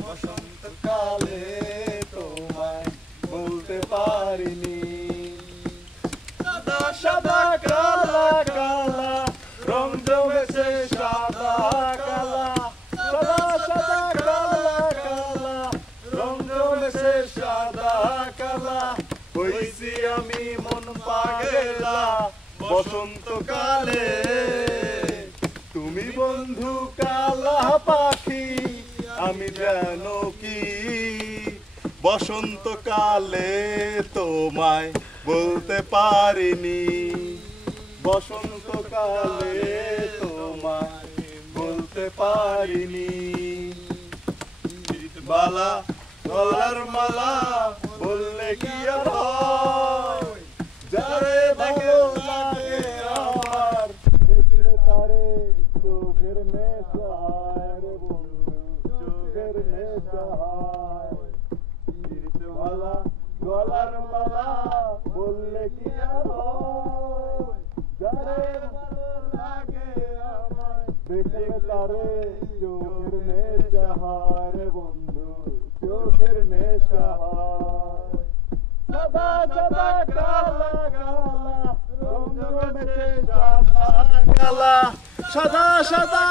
বসন্তকালে তোমায় বলতে পারিনি। সাদা সাদা কালা কালা রং জমেছে সাদা কালা, সাদা সাদা কালা কালা রং জমেছে সাদা কালা। হইছি আমি মন পাগলা বসন্তকালে। তুমি বন্ধু কালা পাখি আমি যেন কি, বসন্তকালে তোমায় বলতে পারিনি। বসন্তকালে তোমায় বলতে পারিনি। বালা গলার মালা বললে কি আর হয়, যারে ভালো লাগে আমার দেখলে তারে চোখের নেশা হয় রে বন্ধু, চোখের নেশা হয়। বালা গলার মালা বললে কি আর হয়, যারে ভালো লাগে আমার দেখলে তারে চোখের নেশা হয় রে বন্ধু, চোখের নেশা হয়। সাদা সাদা কালা কালা রং জমেছে সাদা কালা, সাদা সাদা